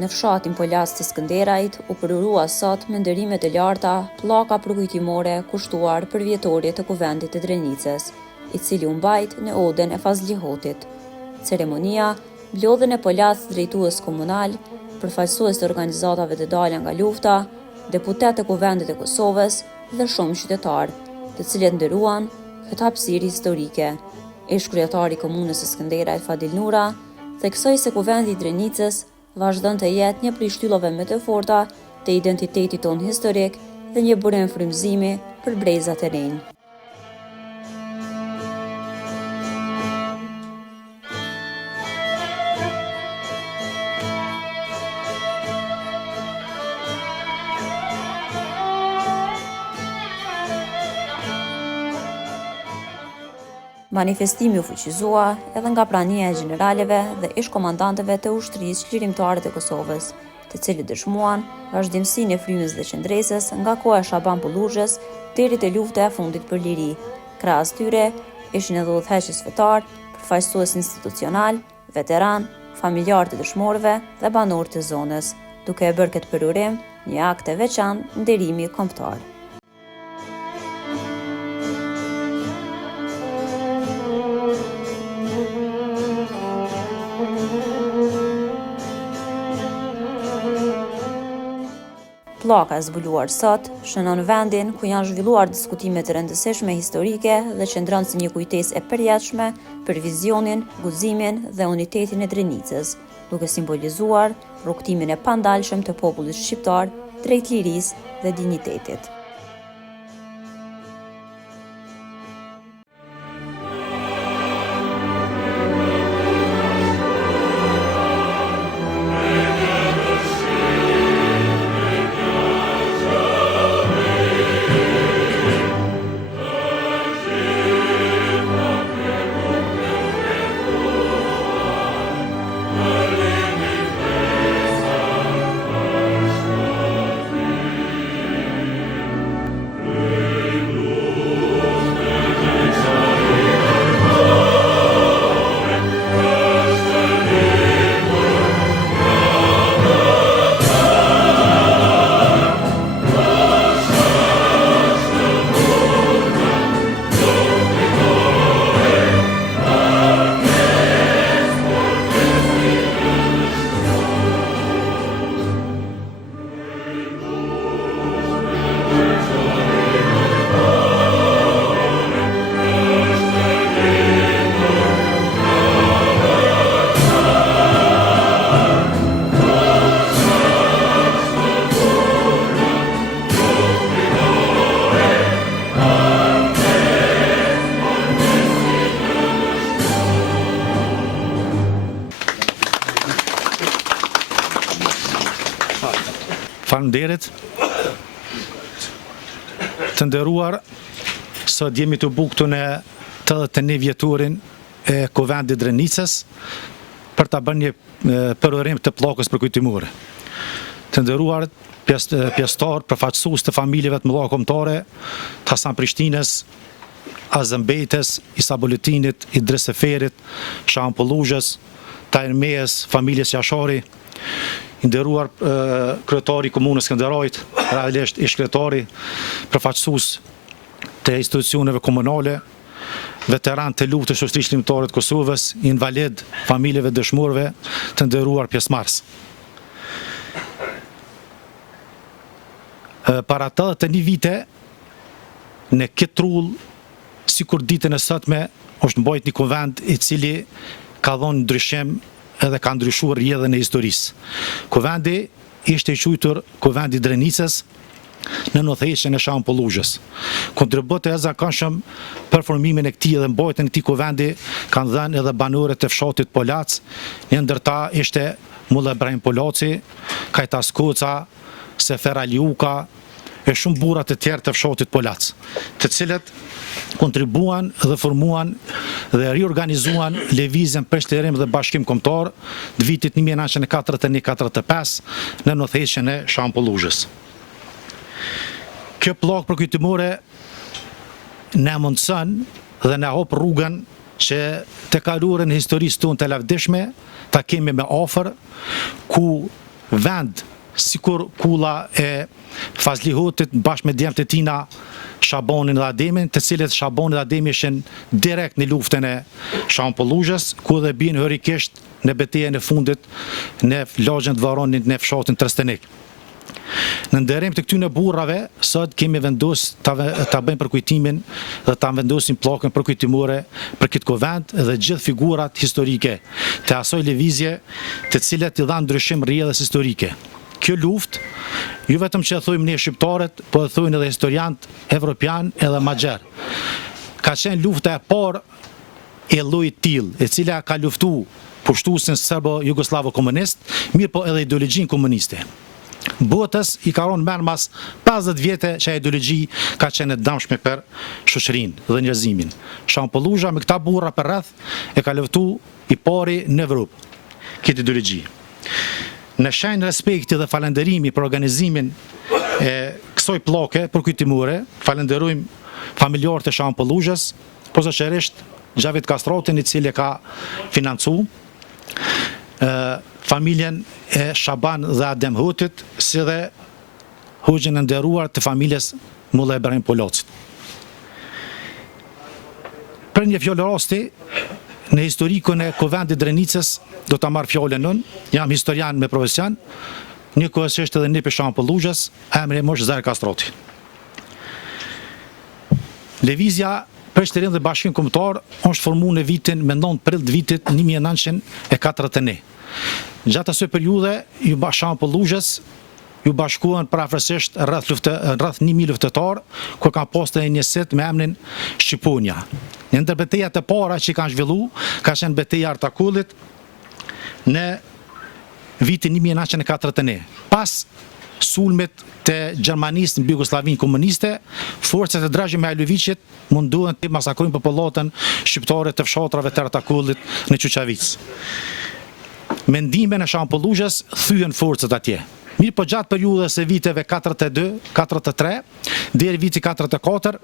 në fshatin Polac të Skënderajt u përurua sot me ndërimet e larta pllaka përkujtimore kushtuar për vjetorit të Kuvendit të Drenicës, i cili u mbajt në Oden e Fazlihotit. Ceremonia mblodhe në Polac drejtues komunal, përfaqësues të organizatave të dalja nga lufta, deputet të Kuvendit të Kosovës dhe shumë qytetarë, të cilët nderuan këtë hapësirë historike. Ish-kryetari i komunës së Skënderajt Fadil Nura theksoi se Kuvendi i Drenicës vazhdon të jetë një prej shtyllave më të forta të identitetit tonë historik dhe një burim frymëzimi për brezat e rinj. Manifestimi u fuqizua edhe nga prania e gjeneraleve dhe ish-komandantëve të ushtrisë çlirimtare të Kosovës, të cilët dëshmuan vazhdimsinë e frymës dhe qëndresës nga koha e Shaban Bulluzhës deri te lufta e fundit për liri. Krahas tyre ishin edhe udhëheqës fetar, përfaqësues institucional, veteran, familjar të dëshmorëve dhe banor të zonës, duke e bërë këtë përurim një akt të veçantë nderimi kombëtar. Pllaka e zbuluar sot shënon vendin ku janë zhvilluar diskutime të rëndësishme historike dhe qëndron si një kujtesë e përjetshme për vizionin, guximin dhe unitetin e Drenicës, duke simbolizuar rrugtimin e pandalshëm të popullit shqiptar drejt lirisë dhe dinjitetit. Faleminderit. Të nderuar, sot jemi të bukë këtu në 81 vjetorin e Kuvendit Drenicës për ta bërë një përurim të pllakës përkujtimore. Të nderuar pjesëtar, përfaqësues të familjeve të mëdha kombëtare, të Hasan Prishtinës, Azembejtës, Isa Bulletinit, Idris Seferit, Shaban Bulluzhës, Tahir Mejës, familjes Jashari, i nderuar kryetari i komunës Skënderajt, realisht ish-kryetari, përfaqësues të institucioneve komunale, veteran të luftës së ushtrisë çlirimtare të Kosovës, invalid, familjeve dëshmorëve, të nderuar pjesëmarrës. Para 81 vite, në këtë rrull, sikur ditën e sotme, është mbajtur një kuvend i cili ka dhënë ndryshim edhe ka ndryshuar rrjedhën e historisë. Kuvendi ishte i quajtur Kuvendi i Drenicës në udhëheqjen e Shaban Bulluzhës. Kontributet e jashtëzakonshëm për formimin e këtij dhe mbajtjen e këtij kuvendi kanë dhënë edhe banorët e fshatit Polac, një ndër ta ishte Mulla Ibrahim Polaci, Kajtas Koca, Sefer Aliuka e shumë burra të tjerë të fshatit Polac, të cilët kontribuan dhe formuan dhe riorganizuan lëvizjen për shtërim dhe bashkim kombëtar të vitit 1941-45 në udhëheqjen e Shaban Bulluzhës. Kjo pllakë përkujtimore na mundson dhe na hap rrugën që të kaluarën historisë tonë të lavdishme ta kemi më afër, ku vend sikur kulla e Fazlihotit bashkë me djemtë e tina Shabonin dhe Ademin, të cilët Shaboni dhe Ademi ishin direkt në luftën e Shampolluzhës, ku dhe bin hërikisht në betejën e fundit në lagjën të Varonit në fshatin Trstenik. Në nderim të këtyre burrave, sot kemi vendosur ta bëjmë përkujtimin dhe ta vendosim pllakën përkujtimore për këtë kuvend dhe gjithë figurat historike të asoj lëvizje, të cilat i dhanë ndryshim rrjedhës historike. Kjo luftë, jo vetëm që e thojmë ne shqiptarët, po e thojnë edhe historianët evropian edhe magjer. Ka qenë lufta e parë e llojit tillë, e cila ka luftuar pushtuesin serbo-jugoslavo komunist, mirë po edhe ideologjinë komuniste. Botës i ka rënë mend mas 50 vjetë që ideologji ka qenë e dëmshme për shoqërinë dhe njerëzimin. Shampolluzha me këta burra për rreth e ka luftuar i pari në Evropë këtë ideologji. Në shenjë respekti dhe falenderimi për organizimin e kësaj pllake përkujtimore, falenderojmë familjarët e Shampolluzhës, posaçërisht Xhavit Kastrotin, i cili ka financuar familjen e Shaban dhe Adem Hotit, si dhe hoxhën e nderuar të familjes Mulla Ibrahim Polocit. Për një fjalë rasti, në historikun e kuvendit Drenicës do ta marr fjalën unë, jam historian me profesion, njëkohësisht edhe nipi Shampolluzhës, emri mosh Zer Kastroti. Lëvizja për Shterin dhe Bashkimin Kombëtar është formuar në vitin me 9 prill të vitit 1941. Gjatë asaj periudhe, Shampolluzhës ju bashkuan parafërsisht rreth 1000 luftëtar, ku ka pasur një njësit me emrin Shqiponia. Një ndër betejat e para që kanë zhvilluar ka qenë beteja Artakullit në vitin 1941. Pas sulmit të gjermanistë në Jugosllavinë komuniste, forcat e Draže Mihajlovicit munduan të masakrojnë popullatën shqiptare të fshatrave të Artakullit në Çuçavicë. Mendimin e Shampolluzhës thyen forcat atje. Mirë po gjatë periudhës e viteve 42, 43, deri viti 44,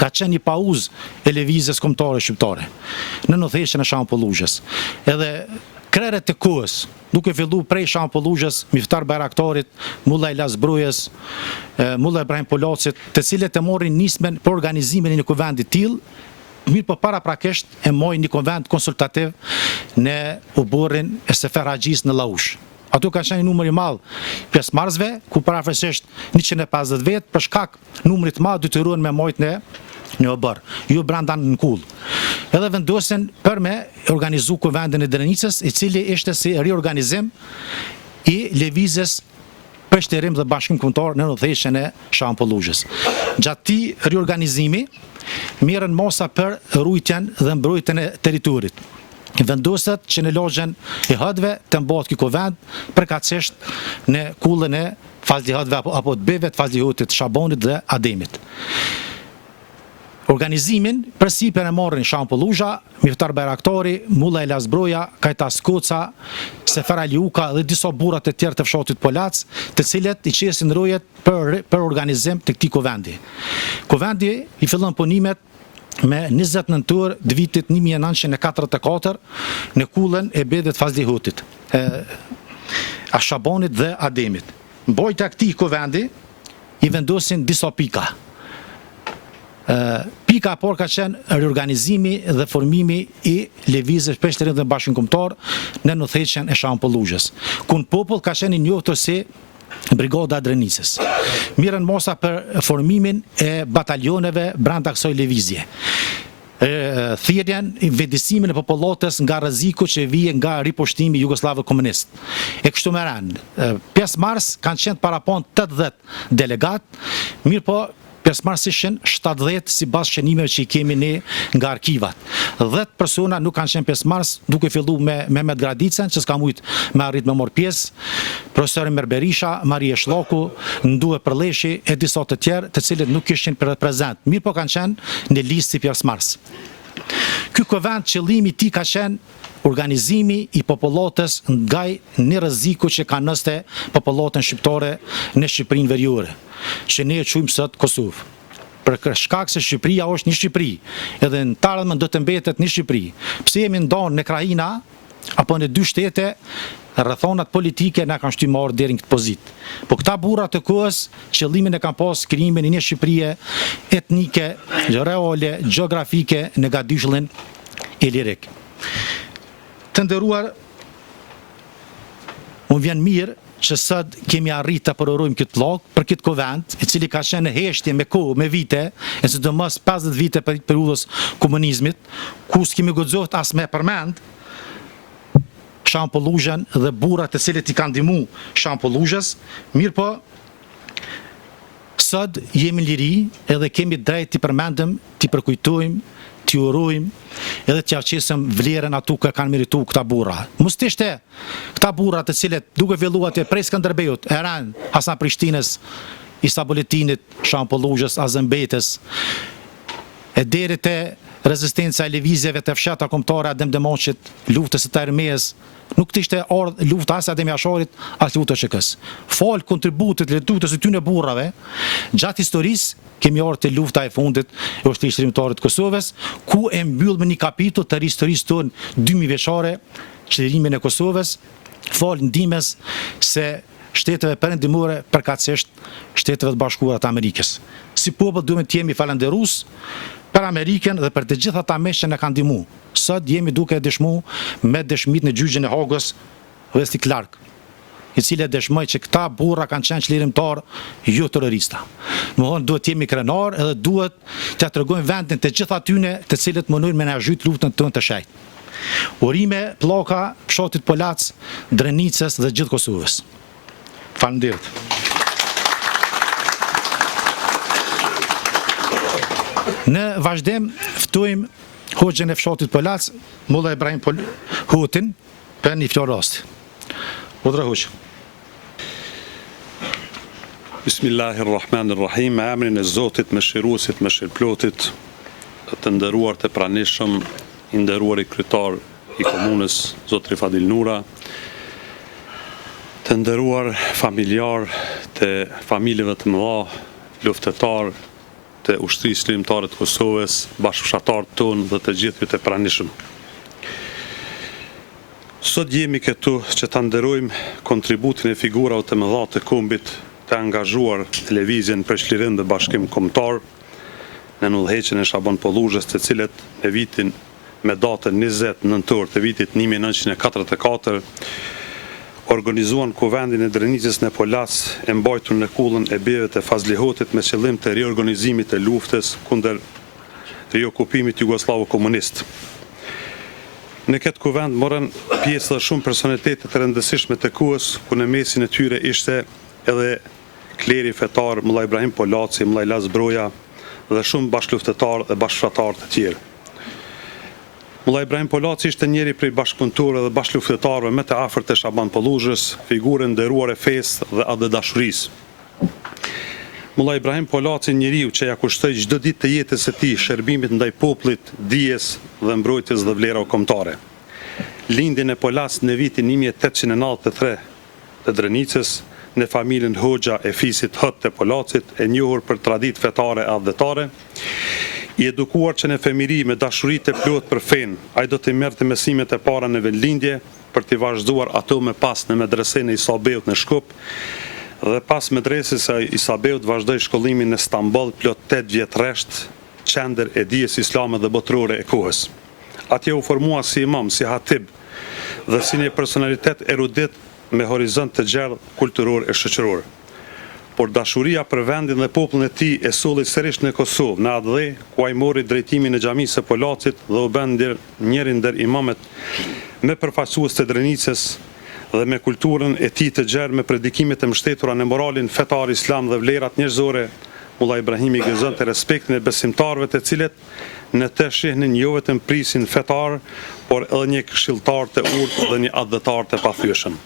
ka qenë një pauzë e lëvizjes kombëtare shqiptare në udhëheqjen e Shampolluzhës. Edhe krerët e kohës, duke filluar prej Shampolluzhës, Miftar Bayraktarit, Mulla Ilas Brujës, Mulla Ibrahim Polocit, të cilët e morrin nismen për organizimin e një kuvendi të tillë, mirë po paraprakisht e mojnë një konvent konsultativ në uborrin e Sefer Haxhis në Laush. Ato ka qenë një numër i madh pjesëmarrësve, ku parafërsisht 150 vet për shkak numrit të madh detyruan me mojtë në obor, jo brenda në kull. Edhe vendosen për me organizu kuvendin e Drenicës, i cili ishte si riorganizim i lëvizjes për Shterim dhe Bashkim Kombëtar në udhëheqjen e Shampolluzhës. Gjatë këtij riorganizimi merren masa për rujtjen dhe mbrojtjen e territorit. Vendoset që në lagjën e Hëdve të mbahet ky kuvend përkatësisht në kullën e Fazlihatëve apo të beve të Fazlihotit, Shabonit dhe Ademit. Organizimin përsipër e morrin Shampolluzha, Miftar Bayraktari, Mulla Ilas Broja, Kajtas Koca, Sefer Aliuka dhe disa burra të tjerë të fshatit polac, të cilët i qesin rojet për organizim të këtij kuvendi. Kuvendi i fillon punimet me 20 nëntor të vitit 1944 në kullën e bedhet Fazlihotit, Shabonit dhe Ademit. Mbajtja e këtij kuvendi i vendosin disa pika. Pika por ka qenë riorganizimi dhe formimi i lëvizjes për Shterin dhe Bashkimin Kombëtar në udhëheqjen e Shampolluzhës, ku në popull ka qenë i njohur si Brigada e Drenicës. Mirën masa për formimin e bataljoneve brenda kësaj lëvizje. Thirrjen, vendësimin e popullatës nga rreziku që vije nga riposhtimi jugoslav komunist. E kështu me radhë, pjesëmarrës kanë qenë parapon 80 delegat, mirë po pjesëmarrësishin 70 sipas shënimeve që i kemi ne nga arkivat. 10 persona nuk kanë qenë pjesëmarrës, duke filluar me Mehmet Gradicën, që s'ka mujt me arrit me marr pjesë, profesori Merberisha, Marie Shllaku, Ndue Përleshi e disa të tjerë, të cilët nuk ishin prezent, mirë po kanë qenë në listë si pjesëmarrës. Ky kuvend qëllimi i tij ka qenë organizimi i popullatës nga një rreziku që ka nëste popullatën shqiptare në Shqipërinë Veriore, që ne e quajmë sot Kosovë. Për shkak se Shqipëria është një Shqipëri, edhe në të ardhmen do të mbetet një Shqipëri. Pse jemi ndonë në krajina apo në dy shtete, rrethonat politike na kanë shtymarrë marrë deri në këtë pozitë. Po këta burra të kohës, qëllimin e kanë pas krijimin e një Shqipërie etnike, reale, gjeografike në gadyshullin ilirik. Të nderuar, unë vjen mirë që sot kemi arrit të përorojmë këtë pllog për këtë kuvend, i cili ka qenë në heshtje me kohë, me vite, e sidomos 50 vite për periudhës komunizmit, ku s'kemi guxohet as me përmend Shampolluxhen dhe burrat të cilët i kanë ndihmu Shampolluxhes, mirë po, sot jemi liri edhe kemi drejt t'i përmendëm, t'i përkujtojmë, t'i urojmë, edhe t'i aqesëm vlerën atu që kanë meritu këta burra. Mos t'ishte këta burra të cilët duke filluar të prej Skënderbeut, Eran, Hasan Prishtinës, Isa Boletinit, Shampolluxhes, Azembetës, e deri te rezistenca e lëvizjeve të fshatra kombëtare Adem Demoqit, luftës së Termez, nuk kishte ardhur lufta as Adem Jasharit, as lufta SHK-s. Fal kontributit të lutjes së tyre burrave, gjatë historisë kemi ardhur te lufta e fundit e ushtrisë shërimtare të Kosovës, ku e mbyll me një kapitull të historisë tonë 2000 vjeçare, çlirimin e Kosovës, fal ndihmës se shteteve perëndimore, përkatësisht Shteteve të Bashkuara të Amerikës. Si popull duhet të jemi falënderues për Amerikën dhe për të gjithë ata që na kanë ndihmuar. Sot jemi duke dëshmu me dëshmit në gjyqin e Hagës Wesley Clark, i cili dëshmoi që këta burra kanë qenë çlirimtar, jo terrorista. Domthonë duhet jemi krenar edhe duhet t'ia tregojmë vendin të gjithë atyne të cilët munojnë me na zhyt luftën tonë të shejt. Urime pllaka fshatit Polac, Drenicës dhe gjithë Kosovës. Faleminderit. Në vazhdim ftojmë Hoxhën e fshatit Polac, Mulla Ibrahim Hotin, për një fjalë rasti. Udhra Hoxhë. Bismillahirrahmanirrahim, me emrin e Zotit, mëshiruesit, mëshirëplotit, të nderuar të pranishëm, i nderuari kryetar i komunës, Zotri Fadil Nura, të nderuar familjar të familjeve të mëdha, luftëtar të ushtrisë shërimtare të Kosovës, bashkëfshatarët tonë dhe të gjithë ju të pranishëm. Sot jemi këtu që të nderojmë kontributin e figurave të mëdha të kombit të angazhuar televizjen për çlirim dhe bashkim kombëtar në udhëheqjen e Shampolluxhes, të cilët në vitin me datën 20 nëntor të vitit 1944 organizuan kuvendin e Drenicës në Polac e mbajtur në kullën e bijeve të Fazlihotit me qëllim të riorganizimit të luftës kundër riokupimit jugoslavo komunist. Në këtë kuvend morën pjesë dhe shumë personalitetet të rëndësishme të kohës, ku në mesin e tyre ishte edhe kleri fetar Mulla Ibrahim Polaci, Mulla Laz Broja dhe shumë bashkëluftëtar dhe bashkëfshatar të tjerë. Mulla Ibrahim Polaci ishte njëri prej bashkëpunëtorëve dhe bashkëluftëtarëve më të afërt të Shampolluxhes, figurë nderuar e fesë dhe atë dashurisë. Mulla Ibrahim Polaci njeriu që ja kushtoi çdo ditë të jetës së tij shërbimit ndaj popullit, dijes dhe mbrojtjes dhe vlerave kombëtare. Lindi në Polac në vitin 1893 të Drenicës, në familjen Hoxha e fisit Hët të Polacit, e njohur për traditë fetare e adhetare, i edukuar që në fëmijëri me dashuri të plot për fen, ai do të merrte mësimet e para në vendlindje për të vazhduar ato më pas në medresen e Isabeut në Shkup, dhe pas medresës e Isabeut vazhdoi shkollimin në Stamboll plot 8 vjet rresht, qendër e dijes islame dhe botërore e kohës. Atje u formua si imam, si hatib dhe si një personalitet erudit me horizont të gjerë kulturor e shoqëror. Por dashuria për vendin dhe popullin e tij e solli sërish në Kosovë, në atë dhe ku ai mori drejtimin e xhamisë së Polacit dhe u bën njëri ndër imamet me përfaqësues të Drenicës dhe me kulturën e tij të gjerë me predikimet e mbështetura në moralin fetar islam dhe vlerat njerëzore. Mulla Ibrahimi gëzonte respektin e besimtarëve, të cilët në të shihnin jo vetëm prisin fetar, por edhe një këshilltar të urtë dhe një adhetar të pathyeshëm.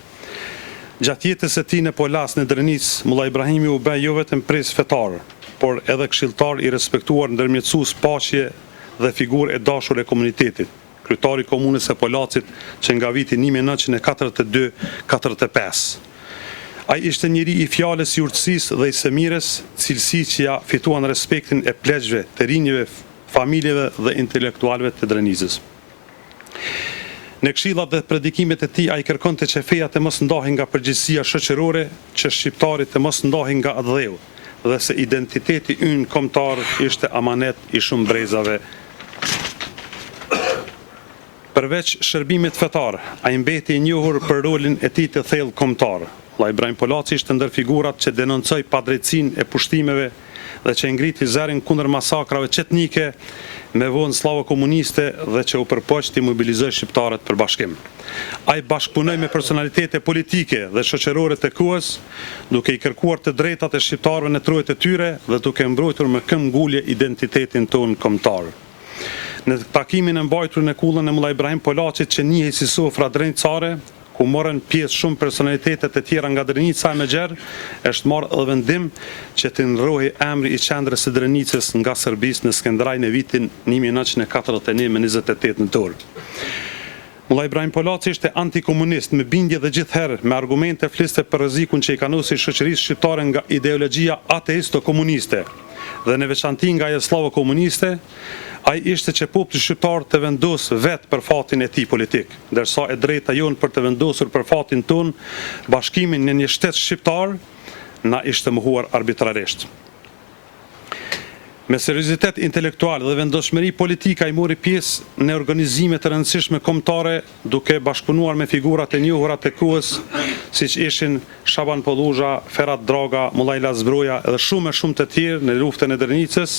Gjatë jetës e tij në Polac në Drenicë, Mulla Ibrahimi u bë jo vetëm pres fetar, por edhe këshilltar i respektuar, ndërmjetësues paqe dhe figurë e dashur e komunitetit, kryetari i komunës së Polacit që nga viti 1942-45. Ai ishte njëri i fjalës, i urtësisë dhe i sëmires, cilësi që ja fituan respektin e pleqve, të rinjve, familjeve dhe intelektualëve të Drenicës. Në këshillat dhe predikimet e tij ai kërkonte që feja të mos ndahen nga përgjegjësia shoqërore, që shqiptarit të mos ndahen nga dheu, dhe se identiteti ynë kombëtar ishte amanet i shumë brezave. Përveç shërbimit fetar, ai mbeti i njohur për rolin e tij të thellë kombëtar. Vllai Ibrahim Polaci ishte ndër figurat që denoncoi padrejtësinë e pushtimeve dhe që ngriti zërin kundër masakrave qetnike me vonë slavo-komuniste dhe që u përpoq të mobilizoj shqiptarët për bashkim. Ai bashkëpunoi me personalitete politike dhe shoqërore të kohës, duke i kërkuar të drejtat e shqiptarëve në trojët e tyre dhe duke mbrojtur me këmbë ngulje identitetin tonë kombëtar. Në takimin e mbajtur në kullën e Vllai Ibrahim Polacit që njihej si sofra drenicare, ku morën pjesë shumë personalitetet e tjera nga Drenica e Megjer, është marrë edhe vendim që të ndrohej emri i qendrës së Drenicës nga Serbisë në Skënderaj në vitin 1941 me 28 nëntor. Vllai Ibrahim Polaci ishte antikomunist me bindje dhe gjithherë me argumente fliste për rrezikun që i kanosej shoqërisë shqiptare nga ideologjia ateisto-komuniste dhe në veçanti nga ajo slavo-komuniste. Ai ishte që populli shqiptar të vendos vetë për fatin e tij politik, ndërsa e drejta jonë për të vendosur për fatin ton bashkimin në një shtet shqiptar na ishte mohuar arbitrarisht. Me seriozitet intelektual dhe vendoshmëri politike ai mori pjesë në organizime të rëndësishme kombëtare, duke bashkëpunuar me figurat e njohura të kohës, siç ishin Shaban Pollusha, Ferhat Draga, Mullajla Zbroja dhe shumë të tjerë në luftën e Drenicës,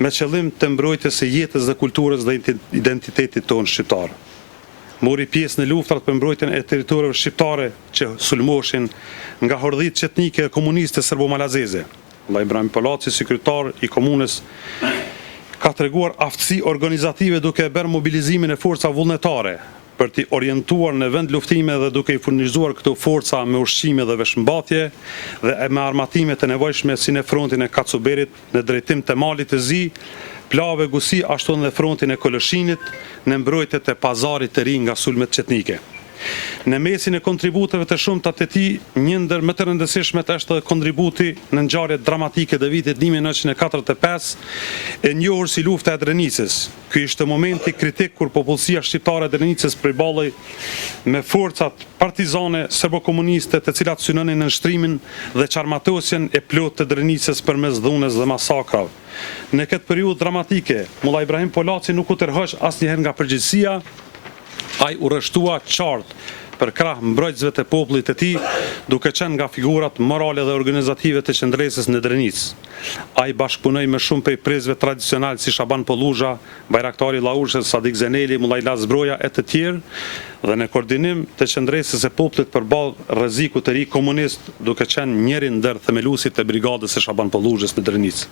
me qëllim të mbrojtjes së jetës dhe kulturës dhe identitetit tonë shqiptar. Mori pjesë në luftrat për mbrojtjen e territoreve shqiptare që sulmoshin nga hordhit qetnike e komuniste serbo-malazeze. Vllai Ibrahim Polaci, si kryetar i komunës, ka treguar aftësi organizative duke bërë mobilizimin e forca vullnetare për t'i orientuar në vend luftime dhe duke i furnizuar këto forca me ushqime dhe veshmbathje dhe me armatime të nevojshme si në frontin e Kacuberit në drejtim të Malit të Zi, Plave Gusi, ashtu edhe frontin e Koloshinit në mbrojtjet e pazarit të ri nga sulmet qetnike. Në mesin e kontributeve të shumta të tij, një ndër më të rëndësishmet është edhe kontributi në ngjarjet dramatike të vitit 1945, e njohur si lufta e Drenicës. Ky ishte momenti kritik kur popullsia shqiptare e Drenicës përballej me forcat partizane serbo-komuniste, të cilat synonin nënshtrimin dhe qarmatosjen e plotë të Drenicës përmes dhunës dhe masakrave. Në këtë periudhë dramatike, Vllai Ibrahim Polaci nuk u tërhoq asnjëherë nga përgjegjësia. Ai u rreshtua qartë për krah mbrojtësve të popullit të tij, duke qenë nga figurat morale dhe organizative të qendresës në Drenicë. Ai bashkëpunoi me shumë prej prezve tradicional si Shaban Pollusha, Bajraktari Llahushës, Sadik Zeneli, Mullajla Zbroja e të tjerë, dhe në koordinim të qendresës së popullit përballë rrezikut të ri komunist, duke qenë njëri ndër themeluesit të brigadës së Shaban Pollushës në Drenicë.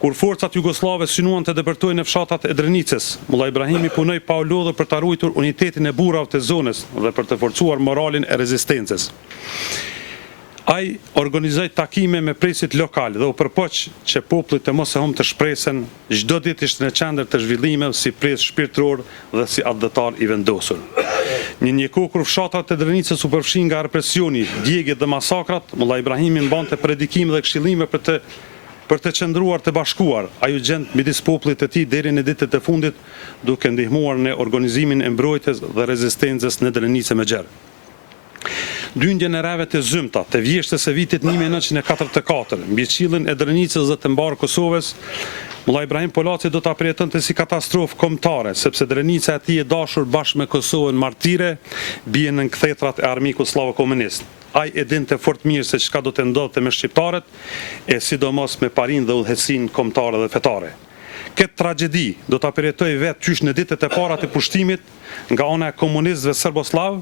Kur forcat jugoslave synuan të depërtojnë në fshatat e Drenicës, Vllai Ibrahimi punoi pa u lodhur për ta ruajtur unitetin e burrave të zonës dhe për të forcuar moralin e rezistencës. Ai organizoi takime me presit lokal dhe u përpoq që populli të mos e humbte shpresën, çdo ditë ishte në qendër të zhvillimeve si pres shpirtëror dhe si adhëtar i vendosur. Në një kohë kur fshatat e Drenicës u përfshin nga represioni, djegjet dhe masakrat, Vllai Ibrahimi mbante predikime dhe këshillime për të qëndruar të bashkuar, ai u gjend midis popullit të tij deri në ditët e fundit, duke ndihmuar në organizimin e mbrojtjes dhe rezistencës në Drenicë e Megjer. Dyndjen e rreve të zymta të vjeshtës së vitit 1944 mbi qiellin e Drenicës dhe të mbarë Kosovës, Vllai Ibrahim Polaci do ta përjetonte si katastrofë kombëtare, sepse Drenica e tij e dashur bashkë me Kosovën martire bie në kthetrat e armikut slavo-komunist. Ai e dinte fort mirë se çka do të ndodhte me shqiptarët, e sidomos me parinë dhe udhëhecinë kombëtare dhe fetare. Këtë tragjedi do ta përjetoj vetë qysh në ditët e para të pushtimit nga ana e komunistëve serboslav.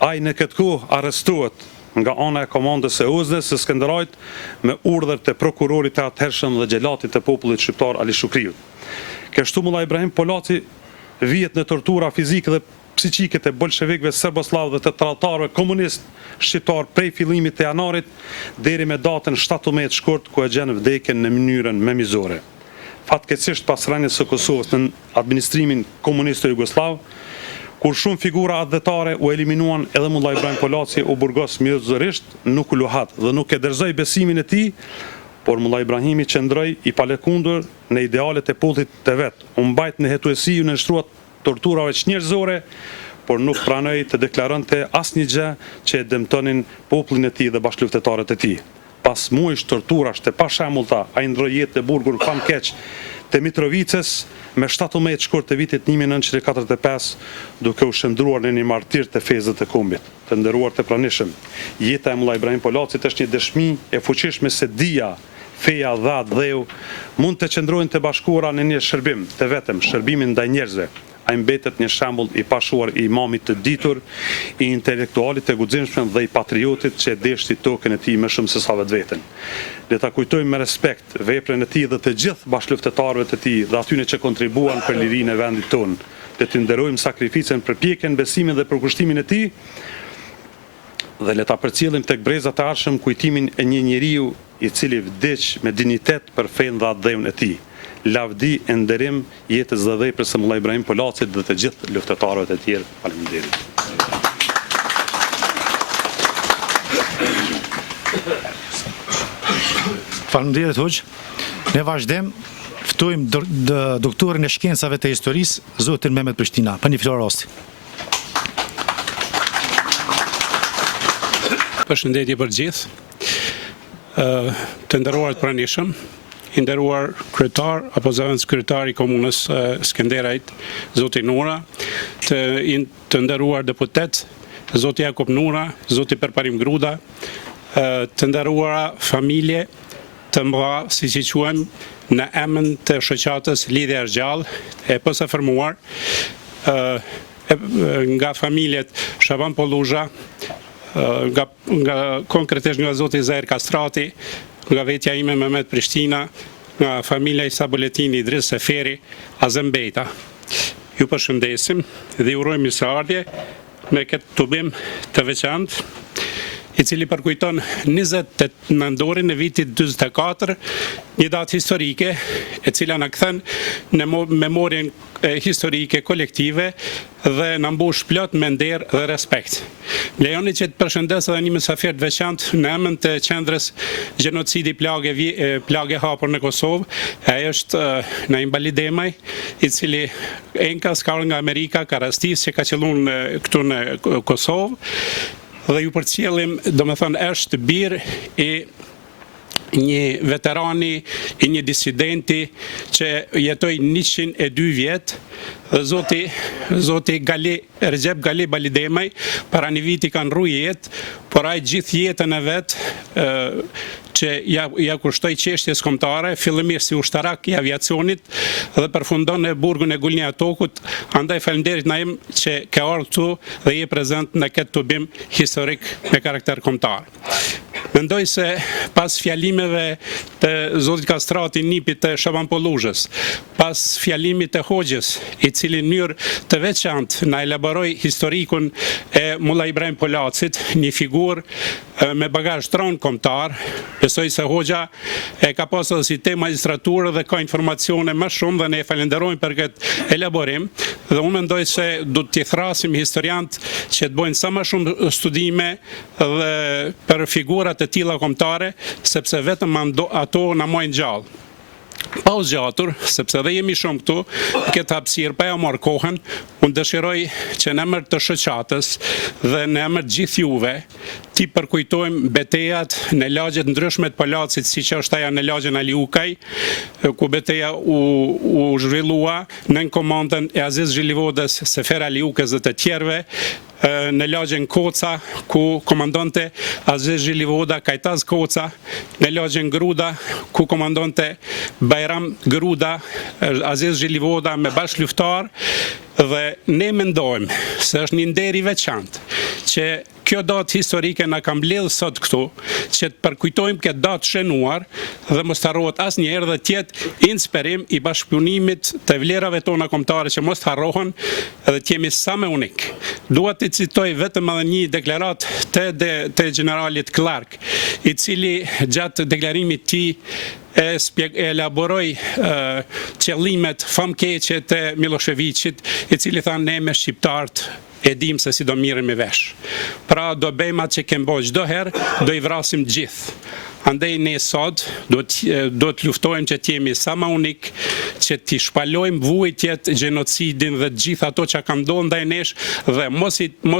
Ai në këtë kohë arrestohet nga ana e komandës së Oznës së Skënderajt me urdhër të prokurorit të atëhershëm dhe gjelatit të popullit shqiptar Ali Shukriut. Kështu Vllai Ibrahim Polaci vihet në tortura fizike dhe psiqike të bolshevikëve serboslav dhe të tradhtarëve komunist shqiptar prej fillimit të janarit deri me datën 17 shkurt, ku e gjen vdekjen në mënyrën më mizore. Fatkeqësisht pas rënies së Kosovës në administrimin komunist jugosllav, kur shumë figura adhetare u eliminuan, edhe Vllai Ibrahim Polaci u burgos mjedzërisht, nuk u luhat dhe nuk e dorëzoi besimin e tij, por Vllai Ibrahimi qëndroi i palëkundur në idealet e popullit të vet. U mbajt në hetuesi, u nënshtrua torturave njerëzore, por nuk pranoi të deklaronte asnjë gjë që e dëmtonin popullin e tij dhe bashkëluftëtarët e tij. Pas muajsh torturash të pashembullta, ai ndroi jetë në burgun famkeq të Mitrovicës me 17 shkurt të vitit 1945, duke u shndruar në një martir të fezët të kombit. Të nderuar të pranishëm, jeta e Mullaj Ibrahim Polacit është një dëshmi e fuqishme se dia, feja dhe dheu mund të qëndrojnë të bashkuara në një shërbim, të vetëm shërbimin ndaj njerëzve. Ai mbetet një shembull i pashuar i imamit të ditur, i intelektualit të guximshëm dhe i patriotit që e deshti tokën e tij më shumë se sa vetveten. Le ta kujtojmë me respekt veprën e tij dhe të gjithë bashkëluftëtarëve të tij dhe atyre që kontribuan për lirinë e vendit tonë. Le të nderojmë sakrificën, përpjekjen, besimin dhe përkushtimin e tij dhe le ta përcjellim tek brezat e ardhshëm kujtimin e një njeriu i cili vdiq me dinjitet për fenë dhe atdheun e tij. Lavdi e nderim jetës dhe veprës së Mullaj Ibrahim Polacit dhe të gjithë luftëtarëve të tjerë. Faleminderit. Faleminderit hoq. Ne vazhdim ftojmë doktorin e shkencave të historisë, zotin Mehmet Prishtina, për një fjalë rasti. Përshëndetje për gjithë. Të nderuar të pranishëm, i nderuar kryetar apo zëvendës kryetari i komunës Skënderajt, zoti Nura, të nderuar deputet, zoti Jakob Nura, zoti Perparim Gruda, të nderuara familje të mëdha, siç i quajmë në emën të shoqatës Lidhja e Gjallë, e posaformuar nga familjet Shaban Polluzha, nga konkretisht nga zoti Zair Kastrati, nga vetja ime Mehmet Prishtina, nga familja Isa Buletini, Idris Seferi, Azem Bejta. Ju përshëndesim dhe urojmë mirëseardhje me këtë tubim të veçantë, i cili përkujton 28 nëndorin e vitit 44, një datë historike e cila na kthen në memorien historike kolektive dhe na mbush plot me nder dhe respekt. Lejoni që të përshëndes edhe një mysafir të veçantë në emën të qendrës gjenocidi plagë hapur në Kosovë. Ai është Naim Balidemaj, i cili enkas ka nga Amerika, ka rastis që ka qëlluar këtu në Kosovë. Dhe ju përcjellim, domethënë është bir i një veterani, i një disidenti që jetoi 102 vjet, dhe zoti Recep Gali Balidemaj para një viti ka ndrru jetë, por ai gjithë jetën e vet që ja kushtoi çështjes kombëtare, fillimisht si ushtarak i aviacionit dhe përfundon në burgun e Gulnia Tokut. Andaj faleminderit Naim që ke ardhur këtu dhe je prezant në këtë tubim historik me karakter kombëtar. Mendoj se pas fjalimeve të zotit Kastrati, nipit të Shaban Polluzhës, pas fjalimit të hoxhës, i cili në mënyrë të veçantë na elaboroi historikun e Mullaj Ibrahim Polacit, një figurë me bagazh tron kombëtar. Besoj se hoxha e ka pasur si temë magjistraturë dhe ka informacione më shumë dhe ne e falenderojmë për këtë elaborim. Dhe unë mendoj se do t'i thrasim historiantë që të bëjnë sa më shumë studime dhe për figurat e tilla kombëtare, sepse vetëm ato na mojnë gjallë. Pa u zgjatur, sepse dhe jemi shumë këtu, këtë hapësirë pa ja marrë kohën, unë dëshiroj që në emër të shoqatës dhe në emër gjithë juve, ti përkujtojmë betejat në lagjet ndryshme të Polacit, siç është ajo në lagjen Aliukaj, ku beteja u zhvillua në komandën e Aziz Zhilivodës, Sefer Aliukës dhe të tjerëve, në lagjen Koca, ku komandonte Aziz Zhilivoda, Kajtaz Koca, në lagjen Gruda, ku komandonte Bajram Gruda, Aziz Zhilivoda me bashkëluftar, dhe ne mendojmë se është një nder i veçantë që kjo datë historike na ka mbledhur sot këtu, që të përkujtojmë këtë datë shënuar dhe mos harrohet asnjëherë dhe të jetë inspirim i bashkëpunimit të vlerave tona kombëtare që mos harrohen dhe të jemi sa më unik. Dua të citoj vetëm edhe një deklarat të generalit Clark, i cili gjatë deklarimit të tij elaboroi qëllimet famkeqe të Miloševićit, i cili tha ne me shqiptarët e dim se si do mirën me vesh. Pra do bëjmë atë që kemë bërë çdo herë, do i vrasim gjithë. Andaj ne sot do të luftojmë që t'jemi sa ma unik, që t'i shpalojmë vujtjet, gjenocidin dhe gjitha ato që ka ndodhur ndaj nesh dhe mos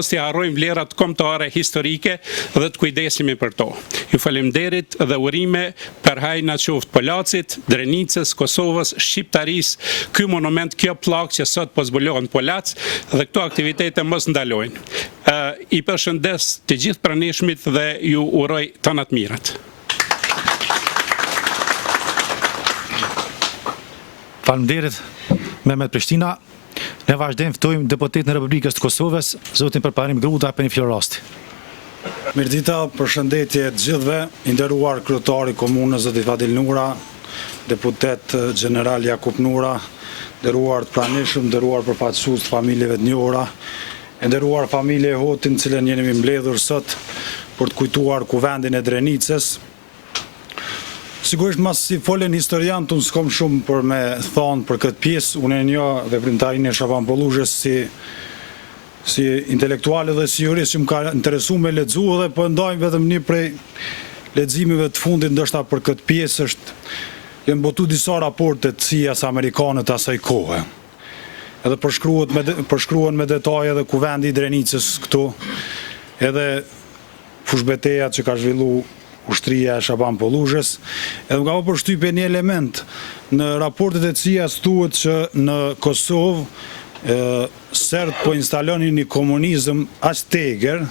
t'i harrojmë vlerat kombëtare historike dhe të kujdesemi për to. Ju faleminderit dhe urime për hajna qoftë Polacit, Drenicës, Kosovës, Shqiptarisë, ky monument, kjo pllakë që sot po zbulohen Polac dhe këto aktivitete mos ndalojnë. I përshëndes të gjithë pranishmit dhe ju uroj të natë mirat. Faleminderit Mehmet Prishtina. Ne vazhdojmë ftojmë deputetin e Republikës të Kosovës, zotin Përparim Gruta për një fjalë rasti. Mirdita, përshëndetje të gjithëve, i nderuar kryetari i komunës zoti Fadil Nura, deputet general Jakub Nura, nderuar të pranishëm, nderuar përfaqësues të familjeve të njohura, nderuar familje e Hotin, cilën jemi mbledhur sot për të kujtuar kuvendin e Drenicës. Sigurisht mas si folen historiant, unë s'kom shumë për me thonë për këtë pjesë, unë e njoh veprimtarinë e Shaban Polluzhës si intelektuale dhe si jurist që më ka interesu me lexu dhe po ndajmë vetëm një prej leximeve të fundit ndoshta për këtë pjesë janë botu disa raporte të CIA-s amerikane të asaj kohe. Edhe përshkruan me detaje edhe kuvendi i Drenicës këtu, edhe fushbetejat që ka zhvillu ushtria e Shaban Polluzhës, edhe më ka përshtypje një element. Në raportet e CIA-s thuhet që në Kosovë Serbët po instalonin një komunizëm aq tegër,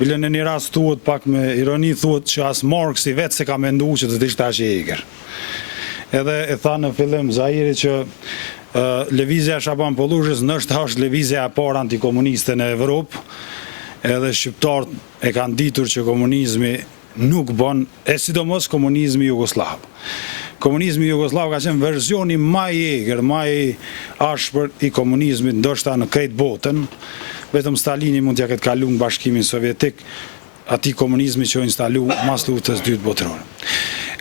bile në një rast thuhet pak me ironi thuhet që as Marksi vetë se ka menduar që të ishte aq i egër. Edhe e tha në fillim Zahiri që lëvizja e Shaban Polluzhës është lëvizja e parë antikomuniste në Evropë, edhe shqiptarët e kanë ditur që komunizmi nuk bën, e sidomos komunizmi jugoslav. Komunizmi jugoslav ka qenë verzioni më i egër, më i ashpër i komunizmit ndoshta në krejt botën. Vetëm Stalini mund t'ja ketë kaluar në Bashkimin Sovjetik, atij komunizmi që u instalu mas luftës dytë botërore.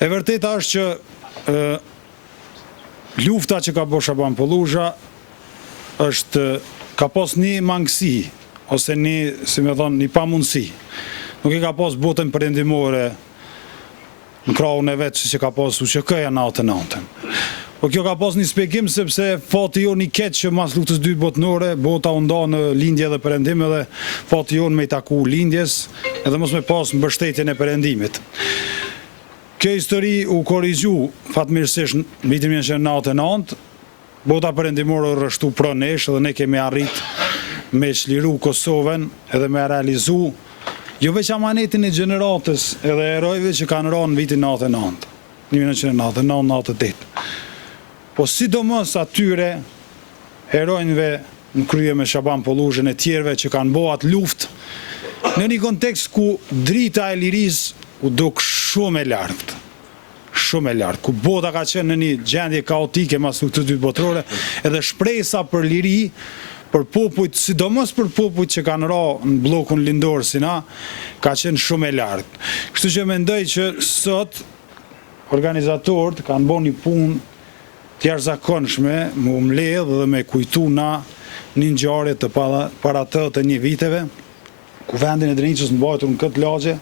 E vërteta është që lufta që ka bërë Shaban Polluzha ka pas një mangësi ose një pamundësi. Nuk i ka pas botën perëndimore në krahun e vetë që ka pas UÇK-ja në 99. Po kjo ka pas një shpjegim sepse fati jonë i keq që mas luftës dytë botërore, bota u nda në lindje dhe perëndim edhe fati jonë me i taku lindjes edhe mos me pas mbështetjen e perëndimit. Kjo histori u korrigju fatmirësisht në vitin 1999, bota perëndimore u rreshtu pro nesh dhe ne kemi arrit me çliru Kosovën edhe me realizu jo veç amanetin e gjeneratës edhe erojve që kanë rënë në vitin 99, 1999-98. Po sidomos atyre herojnëve në krye me Shaban Polluzhën e tjerëve që kanë bërë atë luftë në një kontekst ku drita e lirisë u duk shumë e lartë. Shumë e lartë, ku bota ka qenë në një gjendje kaotike mas luftës dytë botërore, edhe shpresa për liri për popujt, sidomos për popujt që kanë ra në bllokun lindor si na, ka qenë shumë e lartë. Kështu që mendoj që sot organizatorët kanë bërë një punë të jashtëzakonshme, me u mbledh dhe me kujtu na një ngjarje të para të një viteve, kuvendin e Drenicës mbajtur në këtë lagje,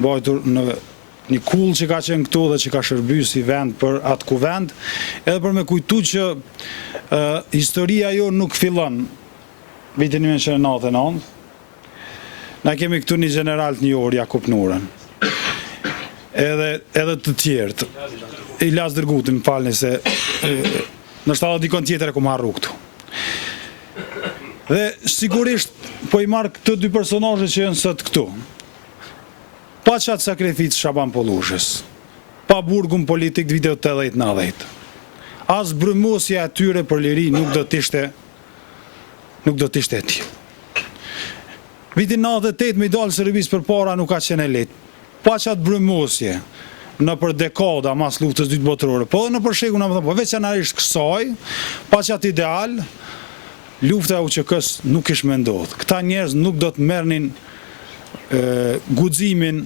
mbajtur në një kull që ka qenë këtu dhe që ka shërbyer si vend për atë kuvend, edhe për me kujtu që historia jo nuk fillon vitin 1999. Na kemi këtu një general të njohur, Jakub Nurën, edhe të tjerët. Ilas Dërguti, më falni se në shtatë dikon tjetër e ku më harru këtu. Dhe sigurisht po i marr këto dy personazhe që janë sot këtu. Pa qatë sakrificë Shaban Polluzhës, pa burgun politik të vitet 80-90. As brymosja e tyre për liri nuk do t'ishte e tillë. Vitin 98 me i dalë Serbisë përpara nuk ka qenë lehtë. Pa qatë brymosje në për dekada mas luftës dytë botërore, po dhe në për shekull, po veçanërisht kësaj, pa qatë ideal, lufta e UÇK-s nuk ish me ndodhë. Këta njerëz nuk do të merrnin guximin,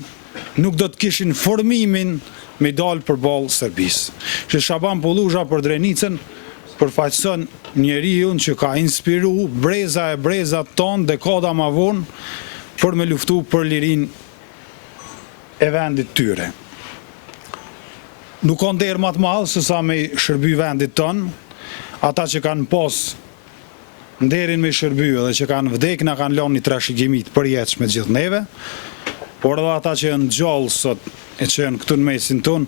nuk do të kishin formimin me dalë përballë Serbisë. Që Shaban Polluzha për Drenicën përfaqëson njeriu që ka inspiru breza e brezat tonë dekada më vonë për me luftu për lirinë e vendit tyre. nuk ka nder më të madh se sa me shërby vendit ton, ata që kanë pas nderin me shërby dhe që kanë vdek na kanë lënë një trashëgimi të përjetshme gjithë neve, por edhe ata që janë gjallë sot e që janë këtu në mesin ton,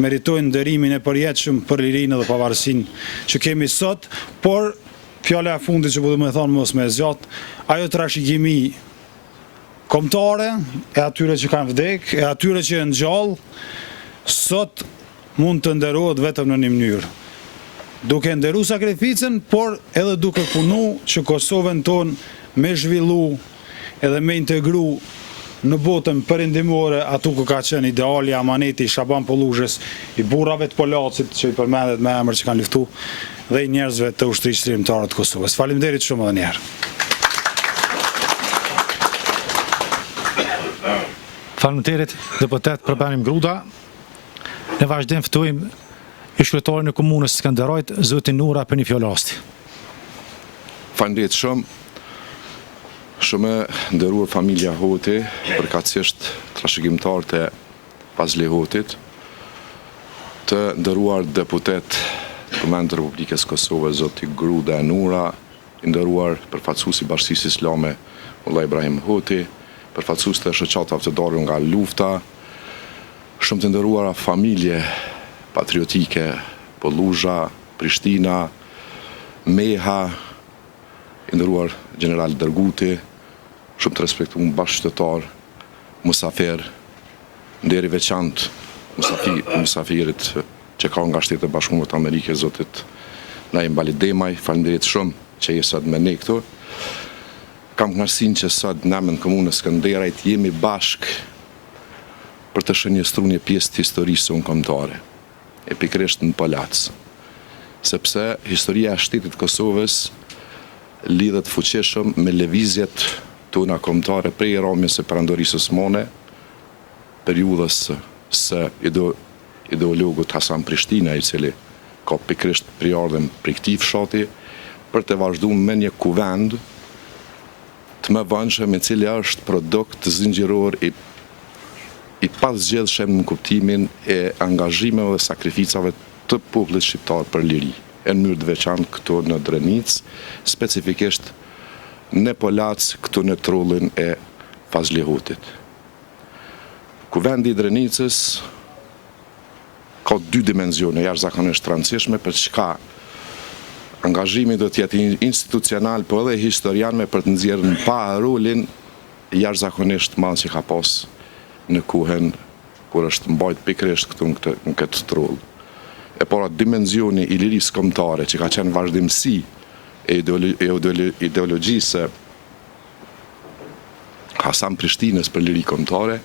meritojnë nderimin e përjetshëm për lirinë dhe pavarësinë që kemi sot, por fjala e fundit që po do më thonë mos më zgjat, ajo trashëgimi kombëtare e atyre që kanë vdek, e atyre që janë gjallë, sot mund të nderohet vetëm në një mënyrë. Duke nderu sakrificën, por edhe duke punu që Kosovën ton me zhvillu edhe me integru në botën perëndimore atu ku ka qenë ideali amaneti Shaban Polluzhës, i burrave të Polacit që i përmendet me emër që kanë luftu dhe i njerëzve të ushtrisë shërimtare të Kosovës. Faleminderit shumë edhe një herë. Faleminderit deputet Përbanim Gruda. Ne vazhdim ftojmë i kryetarin e komunës Skënderajt, zotin Nura për një fjalë asti. Faleminderit shumë. Shumë nderuar familja Hoti, përkatësisht trashëgimtarët e Fazli Hotit, të nderuar deputet Parlament të Republikës Kosovës, zoti Gruda e Nura, i nderuar përfaqësuesi i Bashkisë Islame Mullah Ibrahim Hoti, përfaqësues të shoqatave të dorë nga lufta, shumë të nderuara familje patriotike, Polluzha, Prishtina, Meha, i nderuar general Dërguti, shumë të respektuar bashkëqytetar, musafer, nderi veçantë musafirit që ka nga Shtetet e Bashkuara të Amerikës, zotit Naim Balidemaj, faleminderit shumë që je sot me ne këtu. Kam kënaqësinë që sot ne në komunën Skënderajt jemi bashk për të shënjestruar një pjesë të historisë sonë kombëtare, e pikërisht në Polac, sepse historia e shtetit Kosovës lidhet fuqishëm me lëvizjet tona kombëtare prej rromjes së perandorisë osmane, periudhës së ideologut Hasan Prishtina, i cili ka pikërisht priardhën prej këtij fshati, për të vazhduar me një kuvend të mëvonshëm, i cili është produkt zinxhiror i pasgjedhshëm në kuptimin e angazhimeve dhe sakrificave të popullit shqiptar për liri, e në mënyrë të veçantë këtu në Drenicë, specifikisht në Polac, këtu në trullin e Fazli Hotit. Kuvendi i Drenicës ka dy dimensione jashtëzakonisht të rëndësishme, për çka angazhimi do të jetë institucional, po edhe historianëve për të nxjerrë në pa rolin jashtëzakonisht madh që ka pas në kohën kur është mbajt pikërisht këtu në këtë trull. E para dimensioni i lirisë kombëtare që ka qenë vazhdimsi e ideologjisë Hasan Prishtinës për liri kombëtare,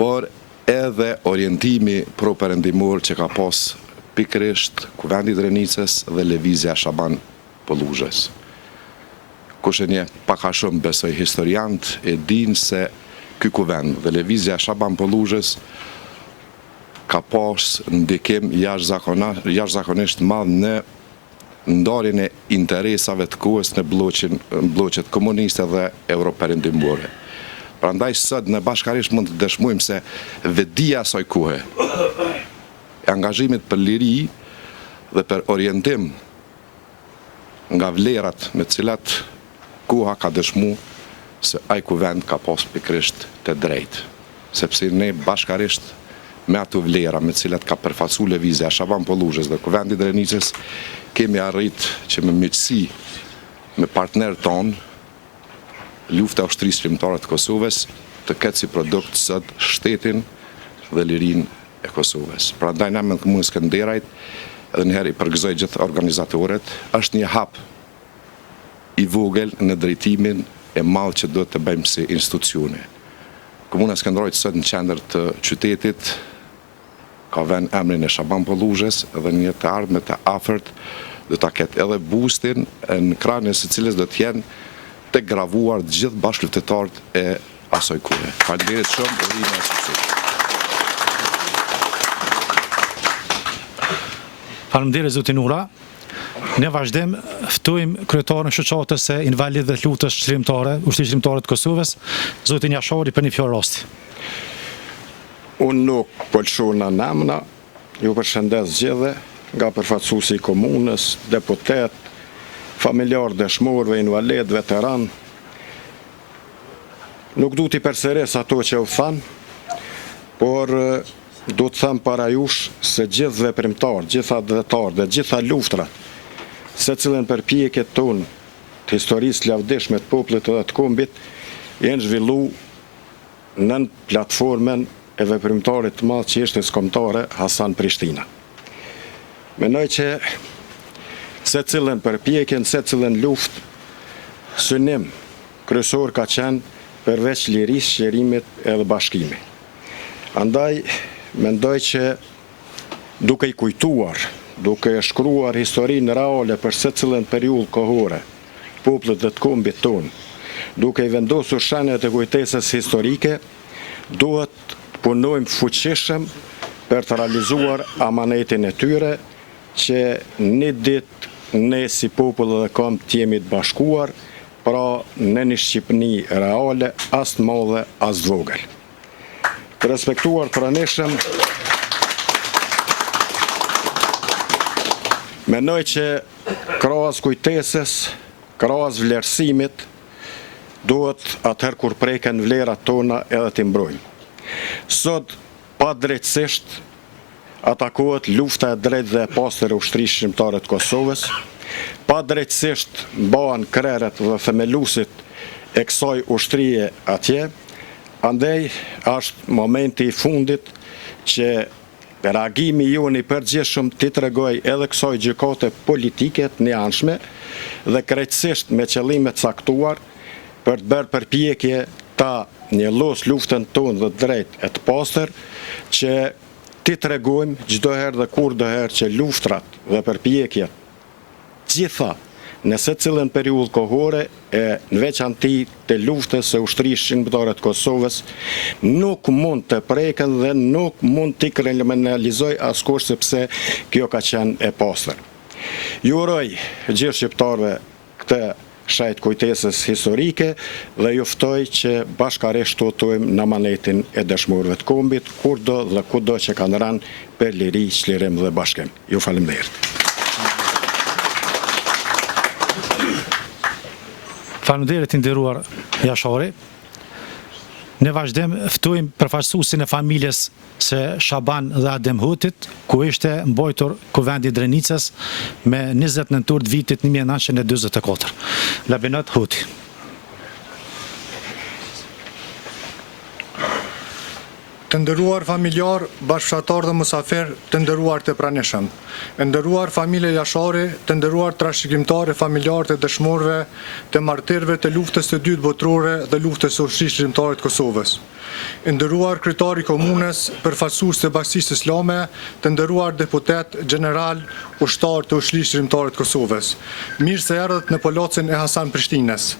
por edhe orientimi pro-perëndimor që ka pas pikërisht kuvendi i Drenicës dhe lëvizja Shaban Polluzhës. Kush e nje pak a shumë besoj historiant e din se ky kuvend dhe lëvizja Shaban Polluzhës ka pas ndikim jashtëzakonisht madh në ndarjen e interesave të kohës në bloqet komuniste dhe europerëndimore. Prandaj sot në bashkërisht mund të dëshmojmë se vedia asaj kohe, e angazhimit për liri dhe për orientim nga vlerat me cilat koha ka dëshmu se ai kuvend ka pas pikërisht të drejtë, sepse ne bashkërisht me ato vlera me cilat ka përfaqësuar lëvizja Shaban Polluzhës dhe kuvendi i Drenicës, kemi arrit që me miqësi me partnerët tonë, lufta e ushtrisë shërimtare të Kosovës të ketë si produkt sot shtetin dhe lirinë e Kosovës. Prandaj ne në komunën Skënderajt, edhe një herë i përgëzoj gjithë organizatorët, është një hap i vogël në drejtimin e madh që do të bëjmë si institucione. Komuna Skënderajt sot në qendër të qytetit ka vënë emrin e Shaban Polluzhës dhe një të ardhme të afërt do ta ketë edhe boostin në krahun e së cilës do të jenë të gravuar të gjithë bashkëluftëtarët e asaj kohe. Faleminderit shumë për rrimin e suksesit. Faleminderit zoti Nura. Ne vazhdim ftojmë kryetarin e shoqatës së invalidëve të luftës shërimtare, ushtrisë shërimtare të Kosovës, zotin Jashari për një fjalë rasti. Unë nuk pëlqona namna, ju përshëndes gjithë nga përfaqësuesi i komunës, deputet, familjar dëshmorëve, invalid, veteran. Nuk du t'i përsëris ato që u thanë, por du të them para jush se gjithë veprimtar, gjitha dhetar dhe gjitha luftrat, se cilën përpjekjet tonë të historisë lavdishme të popullit dhe të kombit, janë zhvillu nën platformën e veprimtarit të madh që ishte kombëtare Hasan Prishtina. Mendoj që se cilën përpjekjen, se cilën luft, synim kryesor ka qenë përveç lirisë, qerimit edhe bashkimit. Andaj, mendoj që duke i kujtuar, duke e shkruar historinë reale për se cilën periudhë kohore, popullit dhe të kombit tonë, duke i vendosur shenjat e kujtesës historike, duhet punojmë fuqishëm për të realizuar amanetin e tyre, që një ditë ne si popull dhe kombë t'jemi të bashkuar, pra në një Shqipëni reale, as të madhe, as të vogël. Të respektuar pranishëm, mendoj që krahas kujtesës, krahas vlerësimit, duhet atëherë kur preken vlerat tona edhe t'i mbrojmë. Sot, pa drejtësisht, atakohet lufta e drejtë dhe e pastër e ushtrisë shqiptare të Kosovës, pa drejtësisht bëhen krerët dhe themelusit e kësaj ushtrie atje, andaj është momenti i fundit që reagimi jonë i përgjithshëm t'i tregoj edhe kësaj gjykate politike të njëanshme dhe krejtësisht me qëllime të caktuar për të bërë përpjekje ta njëllos luftën tonë dhe drejt e të pastër që ti tregojmë çdo herë dhe kurdo herë që luftrat dhe përpjekjet gjitha në secilën periudhë kohore e në veçanti të luftës së ushtrisë shqiptare të Kosovës nuk mund të preken dhe nuk mund t'i kriminalizoj askush sepse kjo ka qenë e pastër. Ju uroj gjithë shqiptarëve këtë shajt kujtesës historike dhe juftoj që bashkarisht të utojmë në amanetin e dëshmorëve të kombit, kurdo dhe kudo që kanë rënë për liri, çlirim dhe bashkim. Ju faleminderit. Faleminderit i nderuar jashari. Ne vazhdim ftojmë përfaqësuesin e familjes së Shaban dhe Adem Hotit, ku ishte mbajtur kuvendi i Drenicës me 20 nëntor të vitit 1944. Labinat Hoti. Të nderuar familjar, bashkëfshatar dhe musafir, të nderuar të pranishëm. E nderuar familje Jashari, të nderuar trashëgimtarë familjar të dëshmorëve, të martirëve të luftës së dytë botërore dhe luftës së ushtrisë shqiptare të Kosovës. E nderuar kryetari i komunës, përfaqësues të Bashkisë Islame, të nderuar deputet, general, ushtar të ushtrisë shqiptare të Kosovës. Mirë se erdhët në palacin e Hasan Prishtinës.